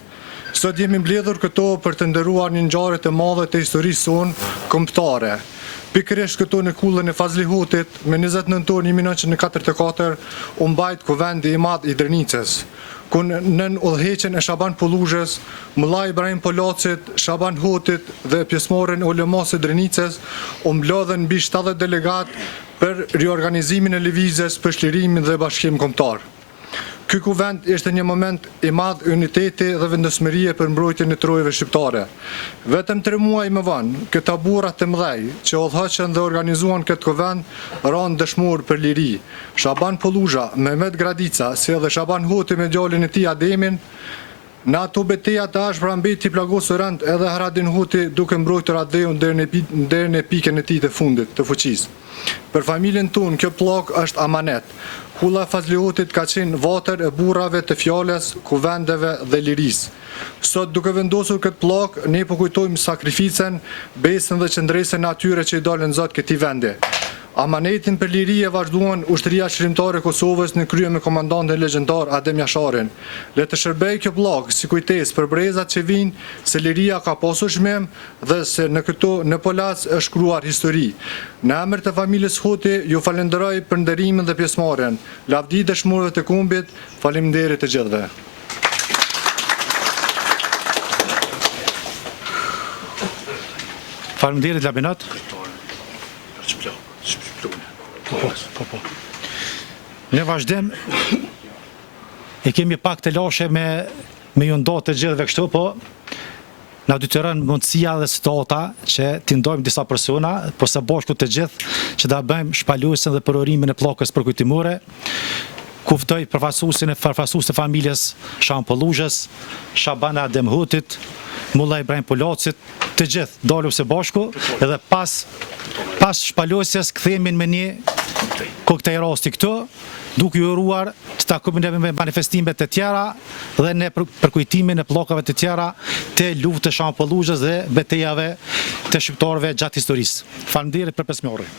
Sot jemi mbledhur këto për të nderuar një ngjarje të madhe të historisë sonë kombëtare. Pikërisht këto në kullën e Fazli Hotit, me 20 nëntor 1944, u mbajt kuvendi i madh i Drenicës, ku nën udhëheqjen e Shaban Polluzhës, Mullaj Ibrahim Polacit, Shaban Hotit dhe pjesëmarrjen e ulemasë së Drenicës, u mblodhen mbi 70 delegat për riorganizimin e lëvizjes për çlirimin dhe bashkim kombëtar. Ky kuvend ishte një moment i madh uniteti dhe vendosmërie për mbrojtjen e trojeve shqiptare. Vetëm 3 muaj më vonë, këta burra të mëdhej që udhëheqën dhe organizuan këtë kuvend ranë dëshmor për liri. Shaban Polluzha, Mehmet Gradica, si edhe Shaban Hoti me djalin e tij Ademin, në ato betejë të ashpra mbeti plagosur rënd edhe Haradin Hoti duke mbrojtur Adeun deri në pikën e tij të fundit të fuqisë. Për familjen tonë kjo pllog është amanet. Kulla Fazli Hotit ka qenë vatër e burrave të fjalës, kuvendeve dhe lirisë. Sot duke vendosur këtë pllog, ne po kujtojmë sakrificën, besën dhe qëndresën e atyre që i dalën Zot këtij vendi. Amanetin për liri e vazhduan ushtria shqiptare e Kosovës në krye me komandantin legjendar Adem Jasharin. Le të shërbej kjo pllog si kujtesë për brezat që vinë se liria ka pasur çmim dhe se në këto në Polac është shkruar histori. Në emër të familjes Hoti ju falenderoj për nderimin dhe pjesëmarrjen. Lavdi dëshmorëve të kombit, faleminderit të gjithëve. Faleminderit Labinat. Në vazhdim, e kemi pak të lashe me ju ndo të gjithve kështu, po na dytërën mundësia dhe situata që t'i ndojmë disa persona, por së bashku të gjithë, që da bëjmë shpalluesin dhe përorimin e pllakës përkujtimore, kuftoj përfaqësuesin e përfaqësues të familjes Shaban Polluzhës, Shaban Adem Hutit, Mulla Ibrahim Polacit, të gjithë dalëm së bashku, edhe pas shpalluesjes kthehemi me një koktejl rasti këtu, duke ju uruar të takohemi me manifestimet të tjera dhe në përkujtimin e pllakave të tjera të luftës Shaban Polluzhës dhe betejave të shqiptarëve gjatë historisë. Faleminderit për pjesëmarrjen.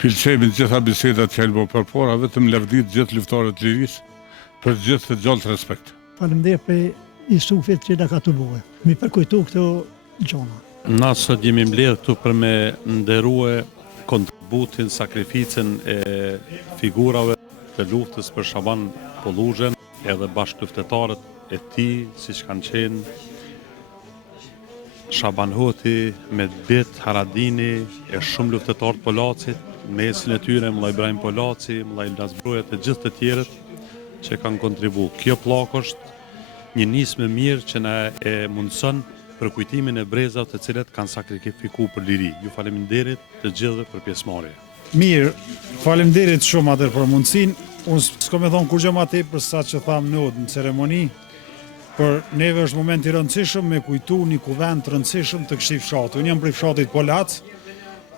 Pëlqejmë gjitha bisedat që elbo përpora, vetëm lavdit gjithë luftarët të lirisë, për gjithë të gjallë respekt. Faleminderit për Jusufit që na ka të buë. Mi përkujtu këto gjona. Na sot jemi mbledhur këtu për me nderue kontributin, sakrificën e figurave të luftës për Shaban Polluzhën, edhe bashkëluftetarët e tij, siç kanë qenë Shaban Huti, Medbit Haradini, e shumë luftetarë të Polacit, mesin e tyre Mulla Ibrahim Polaci, Mulla Ilyas Broja, të gjithë të tjerët që kanë kontribu. Kjo pllakë është një nismë mirë që na e mundson për kujtimin e brezave të cilët kanë sakrifikuar për liri. Ju faleminderit të gjithëve për pjesëmarrje. Mirë, faleminderit shumë atë për mundësinë. Unë s'kam e thonë kur gjë më tepër sa që tham në ceremoni. Për neve është moment i rëndësishëm me kujtu një kuvend të rëndësishëm të këtij fshati. Unë jam prej fshatit Polac.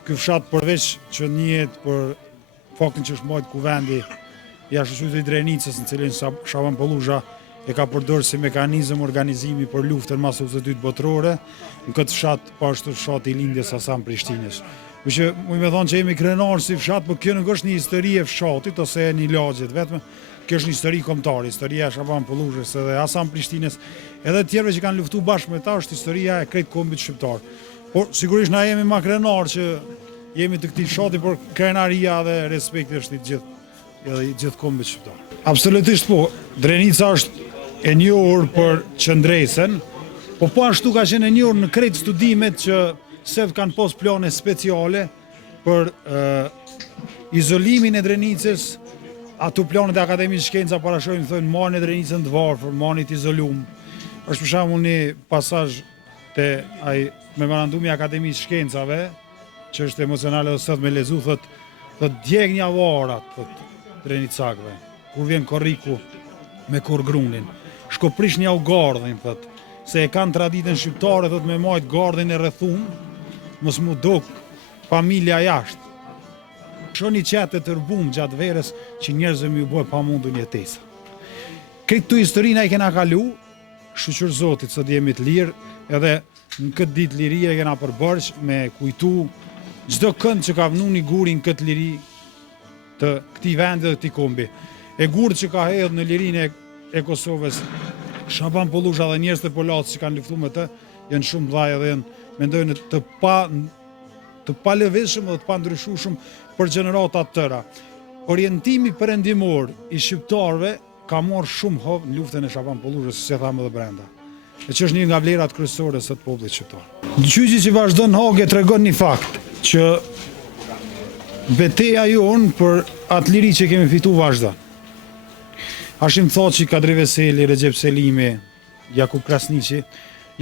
Ky fshat përveç që njihet për faktin që është mbajtur kuvendi jashtë qytetit të Drenicës, në cilin Shaban Polluzha e ka përdorur si mekanizëm organizimi për luftën masove së dytë botërore, në këtë fshat është fshati i lindjes Hasan Prishtinës. Kështu që mund të thonë që jemi krenar si fshat, por kjo nuk është një histori e fshatit ose e një lagjet vetëm. Kjo është një histori kombëtare, historia e Shaban Polluzhës edhe Hasan Prishtinës, edhe të tjerëve që kanë luftuar bashkë me ta, është historia e krejt kombit shqiptar. Por sigurisht na jemi më krenar që jemi të këtij fshati, por krenaria dhe respekti është i gjithë kombit shqiptar. Absolutisht po, Drenica është e njohur për qëndresën, po ashtu ka qenë e njohur në krejt studimet që sot kanë pas plane speciale për izolimin e Drenicës. Ato planet e Akademisë Shkenca parashojnë thonë marrën e Drenicën të varfër, marrën të izolum. Është për shembull një pasazh te ai memorandumi i Akademisë Shkencave, që është emocionale dhe sot me lezu, thotë djeg një avarat, thotë Drenicakëve, kur vjen korriku me kurgrunin. Shkoprish një gardhin, thotë, se e kanë traditën shqiptare, thotë me majt gardhin e rrethum, mos mu dok familja jashtë. Shoni qete të rëbum gjatë verës që njerëzve mi u bojë pa mundu një tesa. Këtë të historina i kena kalu, shqyqër Zotit sot jemi të lirë, edhe në këtë ditë liria i kena përbërsh me kujtu çdo kënd që ka vënu një gurin këtë liri të këti vendi dhe këti kombi. E gurë që ka hedhë në lirin e Kosovës, Shaban Polluzha dhe njerëz të Polacit që kanë luftu me të, janë shumë dhaja dhe janë mendojnë të pa lëvizshëm dhe të pa ndryshueshëm për gjenerata të tëra. Orientimi perëndimor i shqiptarëve ka marrë shumë hovë në luftën e Shaban Polluzhës, si e thamë edhe brenda. E që është një nga vlerat kryesore së të popullit shqiptar. Gjyqi që vazhdon Hage tregon një fakt që betejë jonë për atë liri që kemi fitu vazhdon. Hashim Thaçi, Kadri Veseli, Recep Selimi, Jakub Krasniqi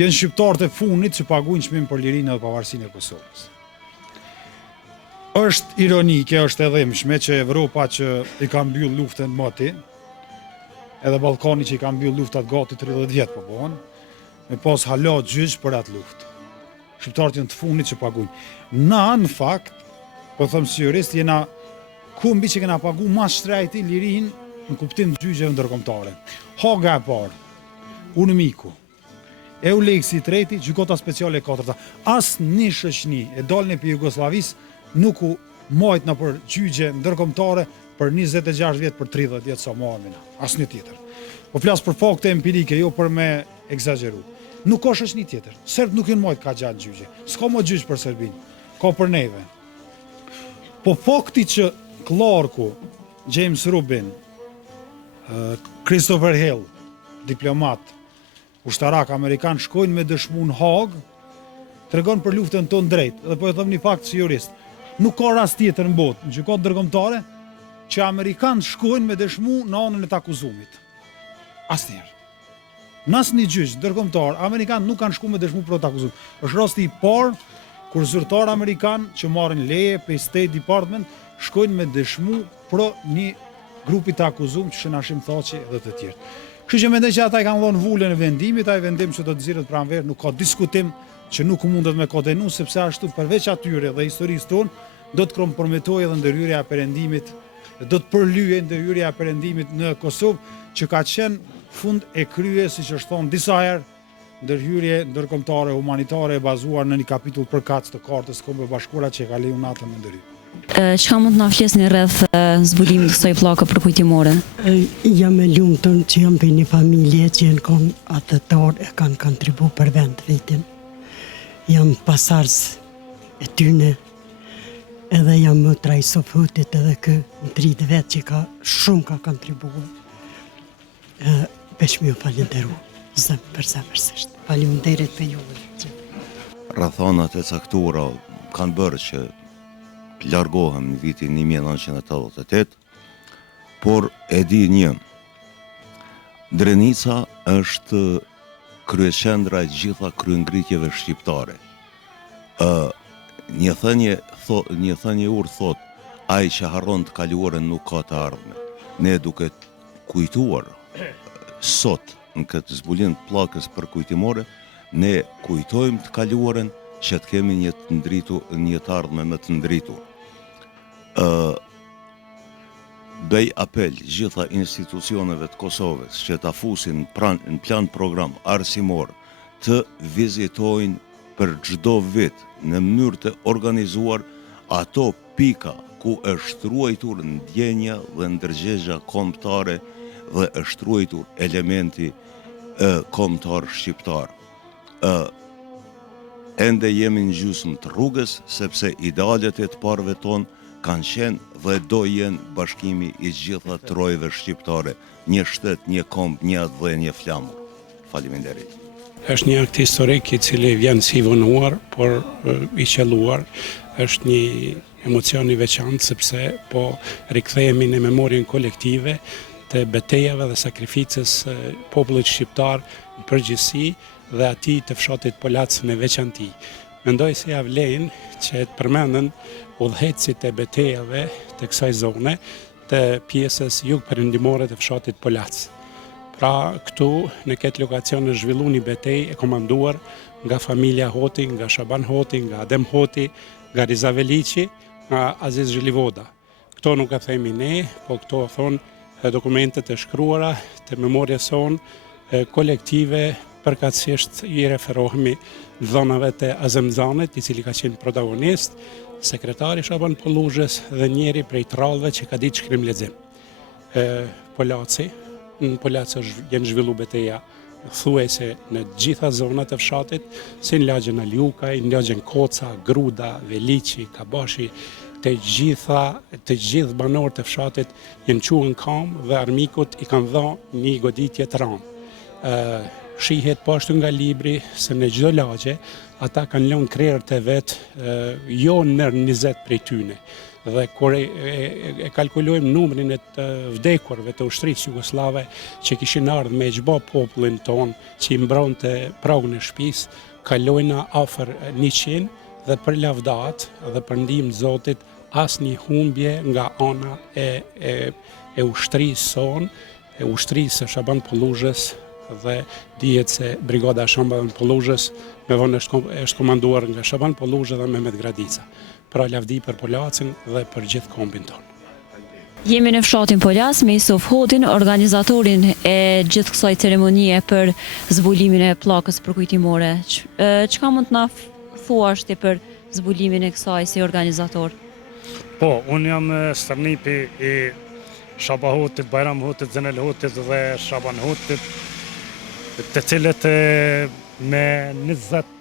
janë shqiptarët e fundit që paguajnë çmim për lirinë dhe pavarësinë e Kosovës. është ironike, është edhe mshme që Evropa që i ka mbyll luftën moti, edhe Ballkani që i ka mbyll luftat gati 30 vjet po bëhen, me pas hala gjyq për atë luftë. Shqiptarët janë të fundit që paguajnë. Na në fakt, po them si jurist, jena kumbi që kena pagu mas shtrejti lirin në kuptim të gjyqeve ndërkombëtare. Haga e parë, Unimiku, Euleksi i treti, gjykata speciale e katërta. Asë një shoqëni e dalën për Jugosllavis nuk u majt në për gjyqe ndërkombëtare për 26 vjet, për 30 vjet sa marrëmin. Asnjë tjetër. Po flas për fakte empirike, jo për me egzageru. Nuk ka shoqëni tjetër. Serb nuk janë majt ka gjatë gjyqe. S'ka më gjyq për Serbinë. Ka për neve. Po fakti që Clarku, James Rubin, Christopher Hill, diplomat, ushtarak amerikan, shkojnë me dëshmu në Hag, tregon për luftën tonë drejt. Dhe po e them një fakt si jurist. Nuk ka rast tjetër në botë, në gjykatë ndërkombëtare, që amerikanë shkojnë me dëshmu në anën e të akuzumit. Asnjëherë. Në asnjë gjyq ndërkombëtar, amerikanë nuk kanë shkuar me dëshmu për të akuzumit. Është rasti i parë kur zyrtar amerikan që marrin leje për State Department shkojnë me dëshmu për një grupi të akuzum që Shënashim Thaçi dhe të tjerë. Kështu që mendoj që ata i kanë dhënë vulën e vendimit, ai vendim që do të nxirret pranverë, nuk ka diskutim që nuk mundet me kodenu, sepse ashtu përveç atyre dhe historisë tonë, do të kompromitojë edhe ndërhyrja e perëndimit, do të përlyejë ndërhyrja e perëndimit në Kosovë, që ka qenë fund e krye, siç është thonë disa herë, ndërhyrje ndërkombëtare humanitare e bazuar në një kapitull përkatës të Kartës së Kombeve Bashkuara që e ka lejuar NATO në ndërhyrje. Çka mund të na flisni rreth zbulimit të kësaj pllake përkujtimore? Jam e lumtur që jam për një familje që janë kon atëtor e kanë kontribuar për vend vitin. Jam pasardhës e tyne, edhe jam më traj Sofutit edhe kë në 30 vetë që ka shumë ka kontribuar. Veç më ju falenderu, përsërisht. Faleminderit për juve. Rrethonat e caktuara kanë bërë që largohem në vitin 1988, por e di një, Drenica është kryeqendra e gjitha kryengritjeve shqiptare. Një thënie urtë thot, ai që harron të kaluarën nuk ka të ardhmen. Ne duke kujtuar sot në këtë zbulim të pllakës përkujtimore, ne kujtojmë të kaluarën që të kemi një të ardhme më të ndritur. Bëj apel gjitha institucioneve të Kosovës që ta fusin në plan program arsimor të vizitojnë për çdo vit në mënyrë të organizuar ato pika ku është ruajtur ndjenja dhe ndërgjegjja kombëtare dhe është ruajtur elementi kombëtar shqiptar. Ende jemi në gjysmë të rrugës, sepse idealet e të parëve tonë kanë qenë dhe do jenë bashkimi i gjitha trojeve shqiptare, një shtet, një komb, një atë dhe një flamur. Faleminderit. Është një akt historik i cili vjen si vonuar, por i qelluar. Është një emocion i veçantë sepse po rikthehemi në memorien kolektive të betejave dhe sakrificës popullit shqiptar në përgjithësi dhe atij të fshatit polac në veçanti. Mendoj se ja vlen që të përmenden udhëhecit e betejave të kësaj zone të pjesës jugperëndimore të fshatit polac. Pra këtu në këtë lokacion është zhvilluar një betejë e komanduar nga familja Hoti, nga Shaban Hoti, nga Adem Hoti, nga Riza Veliqi, nga Aziz Zhilivoda. Këto nuk e themi ne, po këto e thonë dokumentet e shkruara të memorjes sonë kolektive, përkatësisht i referohemi dhonave të Azemzanit, i cili ka qenë protagonist, sekretari Shaban Polluzhës dhe njeri prej trallëve që ka ditë shkrim lexim. Në Polac janë zhvillu beteja thuajse në gjitha zonat e fshatit, si në lagjën Aljukaj, në lagjën Koca, Gruda, Veliqi, Kabashi, të gjithë banorët e fshatit janë quhen kam dhe armikut i kanë dhënë një goditje të ranë. Shihet poshtë nga libri se në çdo lagje ata kanë lënë krerët e vet jo në 20 prej tyne. Dhe kur e kalkulojmë numrin e të vdekurve të ushtrisë jugoslave që kishin ardhur me çdo popullin ton që i mbronte pragën e shtëpisë, kalojna afër 100 dhe për lavdat dhe për ndihmë Zotit asnjë humbje nga ana e ushtrisë son, e ushtrisë së Shaban Polluzhës, dhe dihet se Brigada Shaban Polluzhës me vonë është komanduar nga Shaban Polluzhë dhe Mehmet Gradica. Pra lavdi për Polacin dhe për gjithë kombin tonë. Jemi në fshatin Polas me Yusuf Hodin, organizatorin e gjithë kësaj ceremonie për zbulimin e pllakës përkujtimore. Çka mund të na thuash ti për zbulimin e kësaj si organizator? Po, unë jam stërnipi i Shaba Hotit, Bajram Hotit, Zenel Hotit dhe Shaban Hotit, të cilët me 20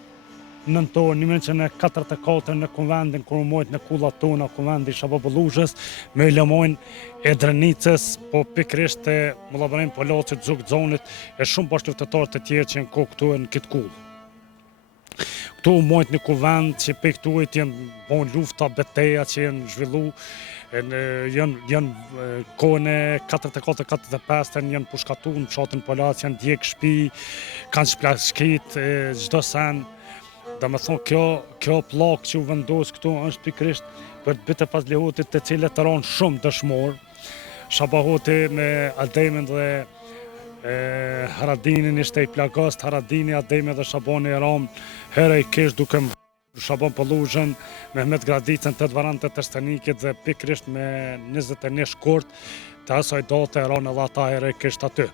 nëntor 1944 në konvendin kur u mojt në kullat tona, konvendi Shaba Polluzhës, me lëmojnë e Drenicës, po pikrisht e Mullabërin Polacit, Zugzonit, e shumë bashkëluftëtarë të tjerë që në kohë këtu në këtë kullë. Këtu u mojt një konvend që pe këtu e t'jenë bon lufta, beteja që jenë zhvillu, janë kohën e 44-45 janë pushkatu në fshatin Polac, janë djekë shpi, kanë shplashkit, çdo sen. Dhe me thonë, kjo plak që u vendos këtu është pikrisht për të bitë Fazlihotit të cilët të ronë shumë dëshmor. Shaba Hoti me Aldemin dhe Haradinin ishte i plagast, Haradini, Aldemi dhe Shabani e ramë herë i kish duke më Shaban Polluzhën, Mehmet Gradicën, të dvarante të Trstenikit dhe pikrisht me 21 shkurt të asaj date e ranë edhe ata herë i kisht aty.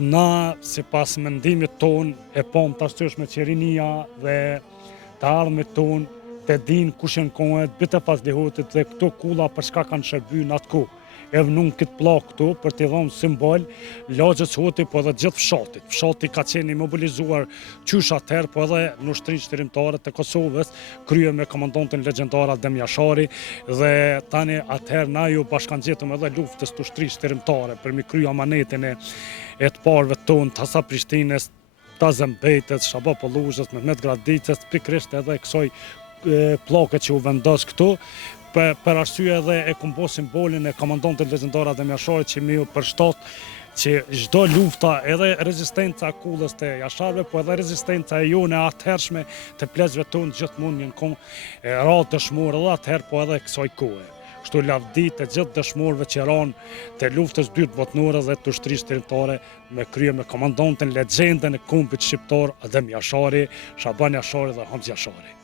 Na, si pas mendimit ton, e pom të ashtysh me qerinia dhe të ardhmit ton, të din kush janë kohët, bitë Fazlihotit dhe këto kulla për shka kanë shërby në atë kohë. E vënun këtë plak këtu për t'i dhënë simbol lagjës Hoti, po edhe gjithë fshatit. Fshati ka qenë mobilizuar qysh atëherë, po edhe në ushtrinë shtirimtare të Kosovës, krye me komandantin legjendar Adem Jashari, dhe tani atëherë na ju bashkangjetëm edhe luftës të ushtrisë shtirimtare për mi krye amanetin e të parëve tonë, të Hasa Prishtinës, të Zembejtës, Shaba Polluzhës, Mehmet Gradicës, pikrisht edhe kësaj pllake që u vendos këtu, për arsye edhe e kumbo simbolin e komandantit legjendar Adem Jashari që mi u përshtat që çdo lufta, edhe rezistenca e kullës të Jasharëve, po edhe rezistenca e jone atëhershme të plezhve tonë gjithmonë janë kohë radhë dëshmorë edhe atëherë, po edhe kësaj kohe. Kështu lavdi të gjithë dëshmorëve që ranë të luftës dytë botnore dhe të ushtrisë shtirimtare me krye me komandantin legjendën e kombit shqiptar Adem Jashari, Shaban Jashari dhe Hamz Jashari.